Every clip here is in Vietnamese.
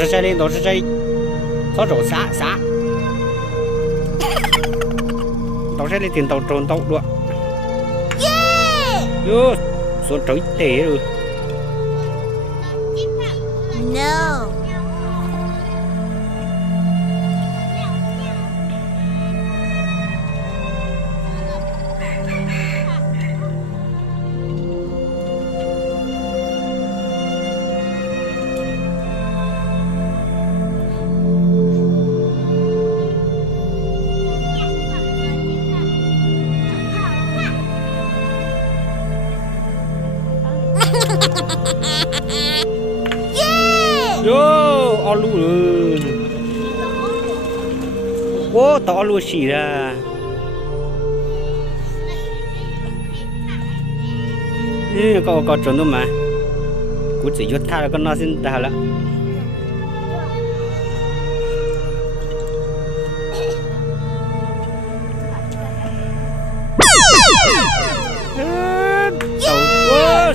是这里，都是这里，操走啥啥，都是这里tiền tàu tròn tàu luôn. Yo, xuống trời tệ rồi. No. Yo, alu rồi. Ô, tao alu xì ra. Có trốn đâu mà. Cú chỉ giốt tha là con nó xin ta là.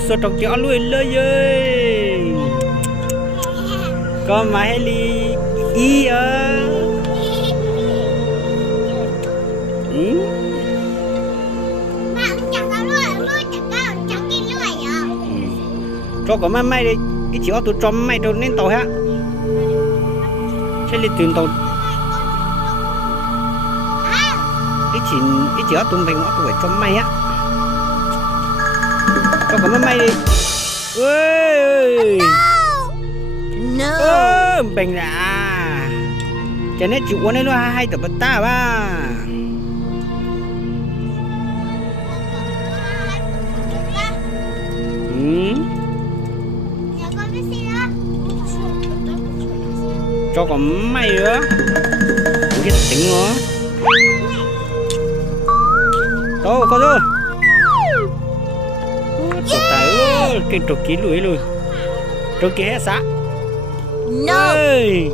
Sao trồng chó lui lên ơi. Có máy li ý ơ. Cho có máy đi. Cái chỉ có tụi trong máy đâu nên tàu ha. Sẽ đi tìm tàu. Cái chỉ có tụi mình có tụi trong máy á. Cho có máy đi. Ôi. No. Bình là. Cho nên chịu uống đấy luôn hai tập ta ba. Cho có máy nữa. Biết tính nó. Đâu có đâu. Tổ tài ơi, cái trục ký lưỡi luôn. Trục ký hết xã. No. Ơi.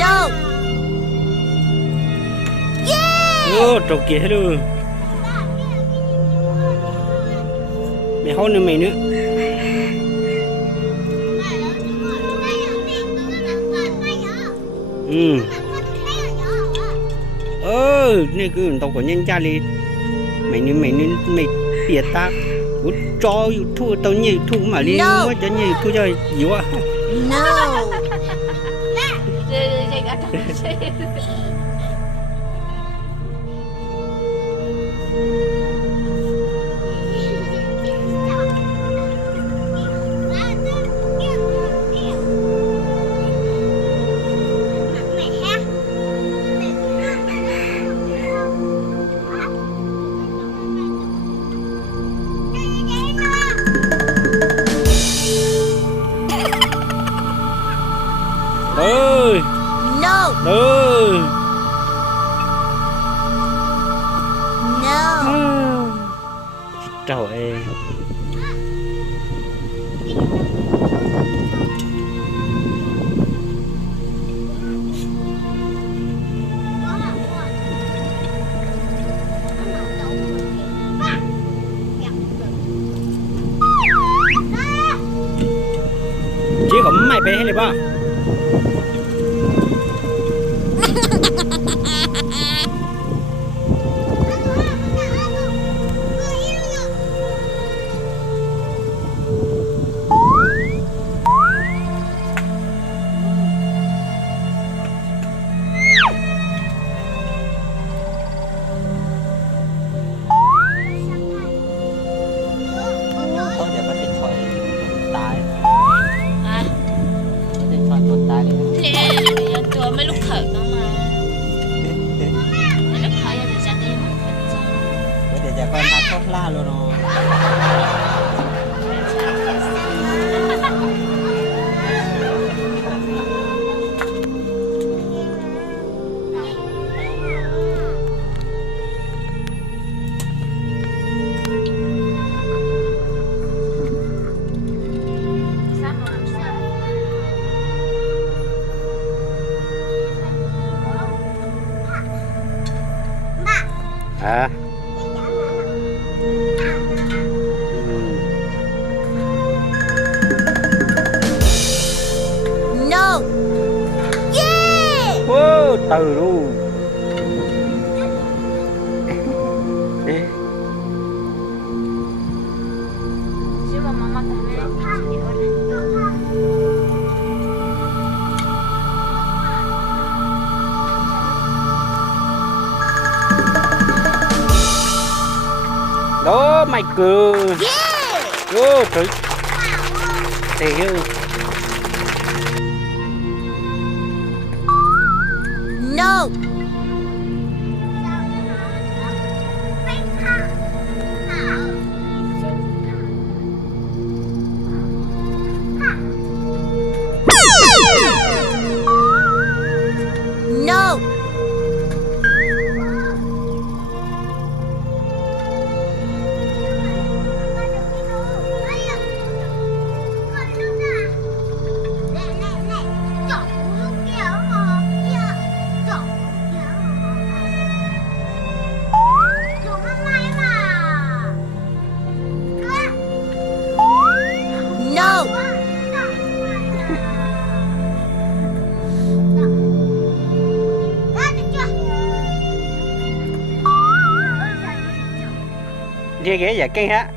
No. Ô, trục ký hết luôn. Mày hôn lên mày nữa. Này cứ tao có nhân cha đi. Mày biệt ta. Út cho thu tao nhiều thu mà đi quá cho nhiều thu cho nhiều à. No. Ơi. No. Ơi. No. Trời ơi. Chỉ có mày bé hay là ba? Mấy lúc khởi nó mà. Mấy lúc khởi thì ra đi một phần chứ. Để cho con ta khóc la luôn rồi. À. No. Yeah. Wow, từ luôn. Cuma mama kamera. Đó mày cười. Yeah. Ô trời. Tè ơi. No. No. No. Ghê ghê vậy cây hả?